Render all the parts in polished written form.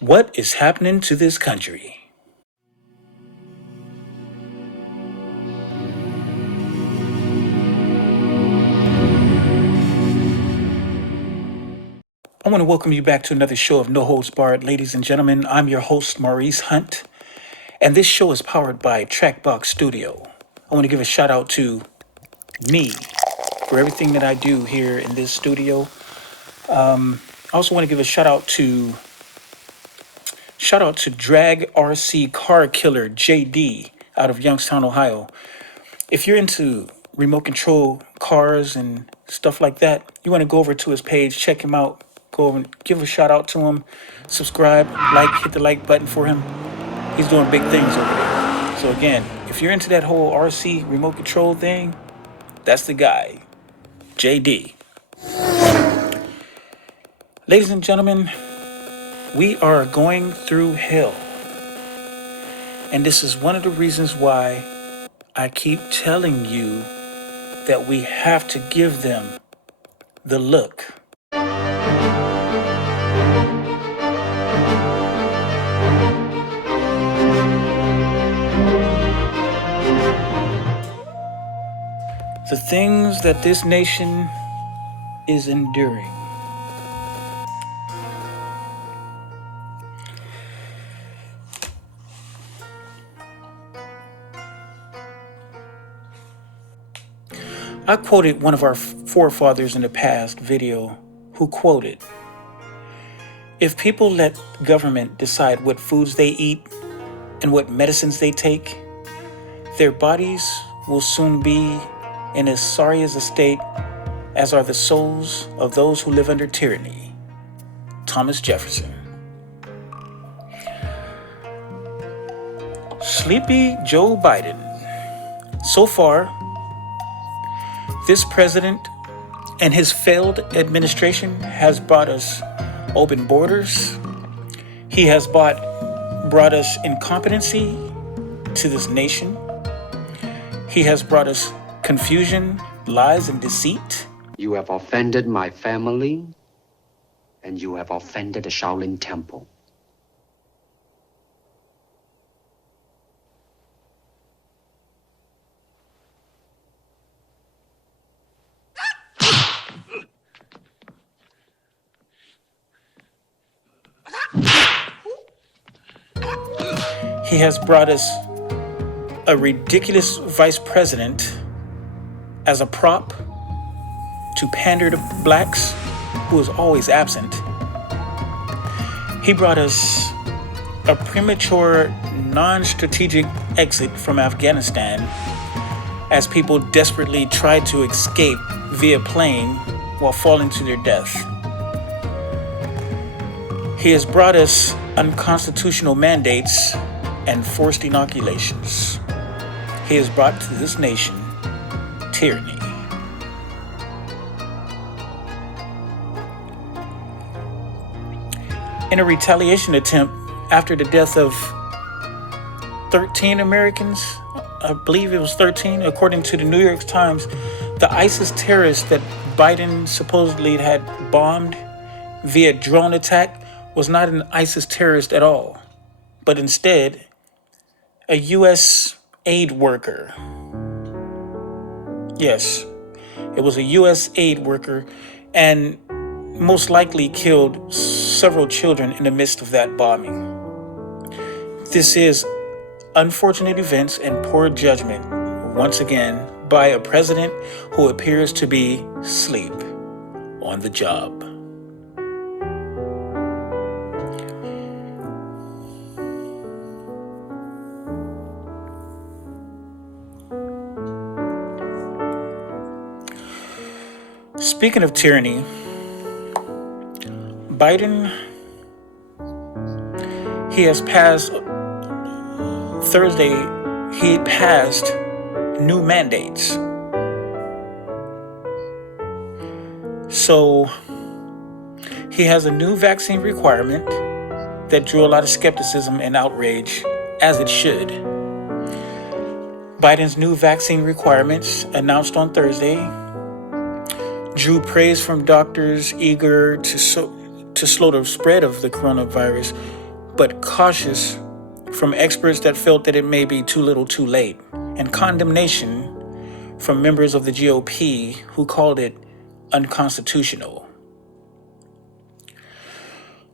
What is happening to this country? I want to welcome you back to another show of No Holds Barred. Ladies and gentlemen, I'm your host, Maurice Hunt, and this show is powered by Trackbox Studio. I want to give a shout out to me for everything that I do here in this studio. I also want to give a shout out to Drag RC Car Killer JD out of Youngstown, Ohio. If you're into remote control cars and stuff like that, you want to go over to his page, check him out, go over and give a shout out to him, subscribe, hit the like button for him. He's doing big things over there. So again, if you're into that whole RC remote control thing, that's the guy, JD. Ladies and gentlemen, we are going through hell. And this is one of the reasons why I keep telling you that we have to give them the look. The things that this nation is enduring. I quoted one of our forefathers in the past video who quoted, "If people let government decide what foods they eat and what medicines they take, their bodies will soon be in as sorry as a state as are the souls of those who live under tyranny." Thomas Jefferson. Sleepy Joe Biden. So far, this president and his failed administration has brought us open borders. He has brought us incompetency to this nation. He has brought us confusion, lies, and deceit. You have offended my family, and you have offended the Shaolin Temple. He has brought us a ridiculous vice president as a prop to pander to blacks, who is always absent. He brought us a premature, non-strategic exit from Afghanistan as people desperately tried to escape via plane while falling to their death. He has brought us unconstitutional mandates and forced inoculations. He has brought to this nation tyranny. In a retaliation attempt after the death of 13 Americans, I believe it was 13, according to the New York Times, the ISIS terrorists that Biden supposedly had bombed via drone attack was not an ISIS terrorist at all, but instead a U.S. aid worker. Yes, it was a U.S. aid worker, and most likely killed several children in the midst of that bombing. This is unfortunate events and poor judgment, once again, by a president who appears to be asleep on the job. Speaking of tyranny, Biden, he has passed, Thursday, he passed new mandates. So he has a new vaccine requirement that drew a lot of skepticism and outrage, as it should. Biden's new vaccine requirements, announced on Thursday, drew praise from doctors eager to slow the spread of the coronavirus, but cautious from experts that felt that it may be too little too late, and condemnation from members of the GOP who called it unconstitutional.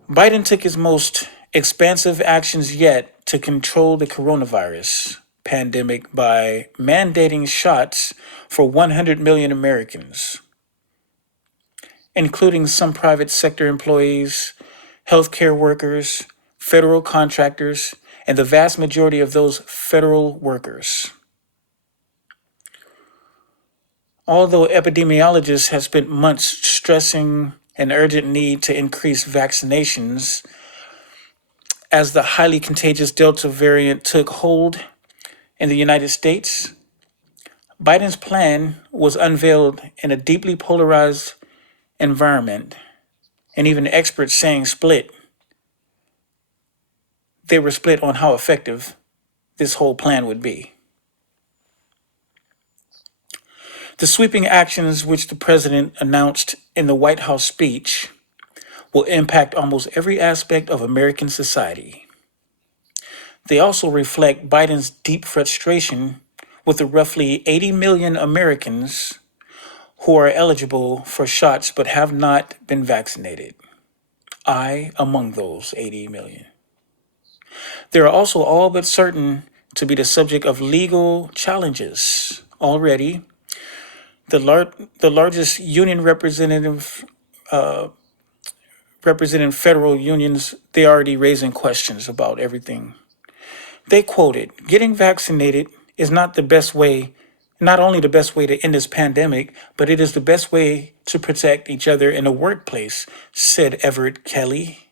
Biden took his most expansive actions yet to control the coronavirus pandemic by mandating shots for 100 million Americans, including some private sector employees, healthcare workers, federal contractors, and the vast majority of those federal workers. Although epidemiologists have spent months stressing an urgent need to increase vaccinations as the highly contagious Delta variant took hold in the United States, Biden's plan was unveiled in a deeply polarized environment, and even experts saying they were split on how effective this whole plan would be. The sweeping actions which the president announced in the White House speech will impact almost every aspect of American society. They also reflect Biden's deep frustration with the roughly 80 million Americans who are eligible for shots but have not been vaccinated. I among those 80 million. They are also all but certain to be the subject of legal challenges already. The largest union representing federal unions, they're already raising questions about everything. They quoted, "Getting vaccinated is not only the best way to end this pandemic, but it is the best way to protect each other in the workplace," said Everett Kelly.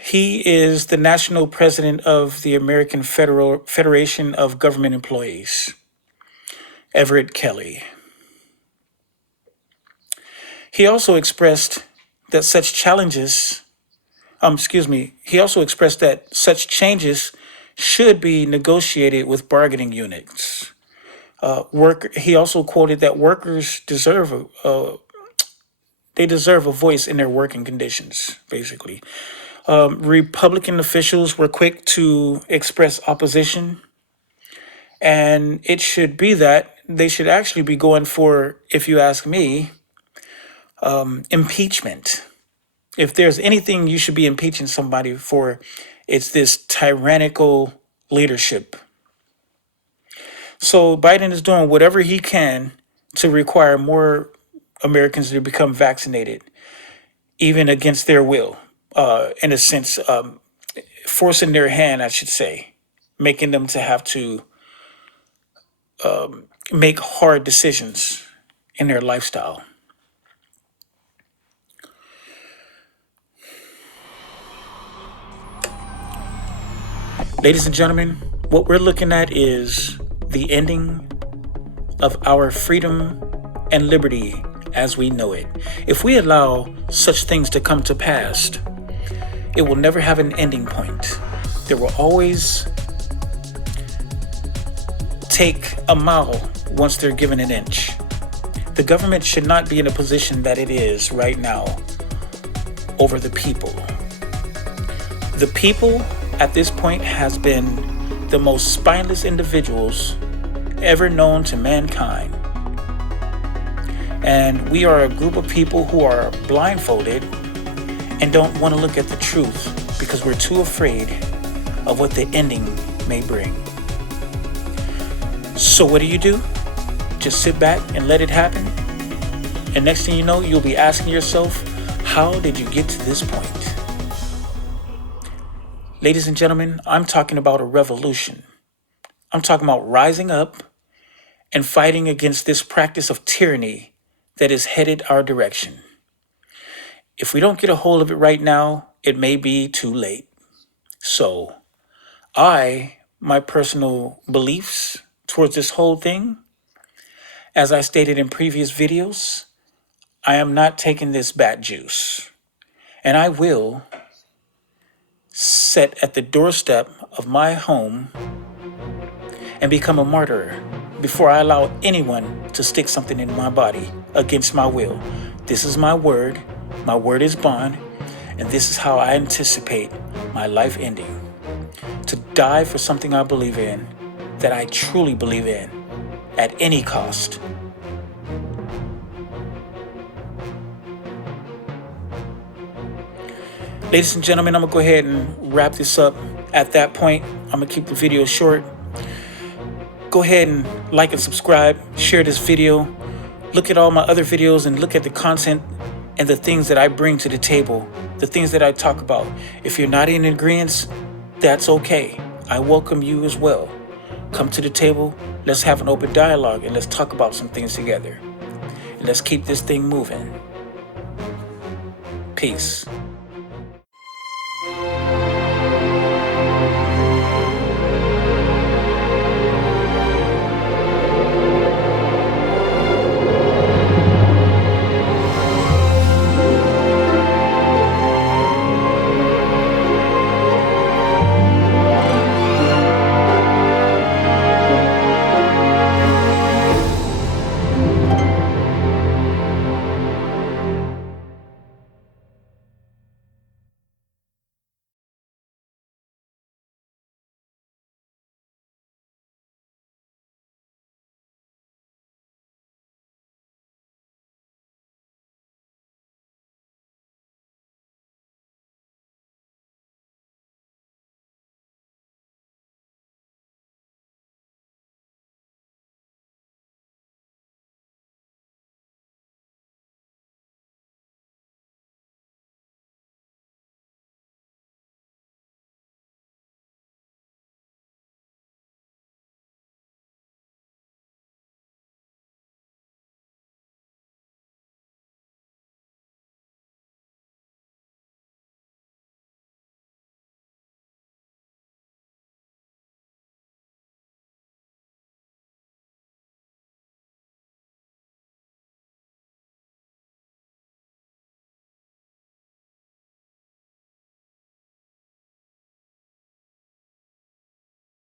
He is the national president of the American Federation of Government Employees. Everett Kelly. He also expressed that such changes should be negotiated with bargaining units. He also quoted that workers deserve a voice in their working conditions, basically. Republican officials were quick to express opposition, and it should be that they should actually be going for, if you ask me, impeachment. If there's anything you should be impeaching somebody for, it's this tyrannical leadership. So Biden is doing whatever he can to require more Americans to become vaccinated, even against their will, in a sense, forcing their hand, I should say, making them to have to make hard decisions in their lifestyle. Ladies and gentlemen, what we're looking at is the ending of our freedom and liberty as we know it. If we allow such things to come to pass, it will never have an ending point. There will always take a mile once they're given an inch. The government should not be in a position that it is right now over the people. The people at this point has been the most spineless individuals ever known to mankind. And we are a group of people who are blindfolded and don't want to look at the truth because we're too afraid of what the ending may bring. So what do? Just sit back and let it happen? And next thing you know, you'll be asking yourself, how did you get to this point? Ladies and gentlemen, I'm talking about a revolution. I'm talking about rising up and fighting against this practice of tyranny that is headed our direction. If we don't get a hold of it right now, it may be too late. So, my personal beliefs towards this whole thing, as I stated in previous videos, I am not taking this bat juice. And I will sit at the doorstep of my home and become a martyr before I allow anyone to stick something in my body against my will. This is my word. My word is bond. And this is how I anticipate my life ending. To die for something I believe in, that I truly believe in, at any cost. Ladies and gentlemen, I'm gonna go ahead and wrap this up. At that point, I'm gonna keep the video short. Go ahead and like and subscribe, share this video, look at all my other videos and look at the content and the things that I bring to the table, the things that I talk about. If you're not in agreement, that's okay. I welcome you as well. Come to the table, let's have an open dialogue and let's talk about some things together. And let's keep this thing moving. Peace.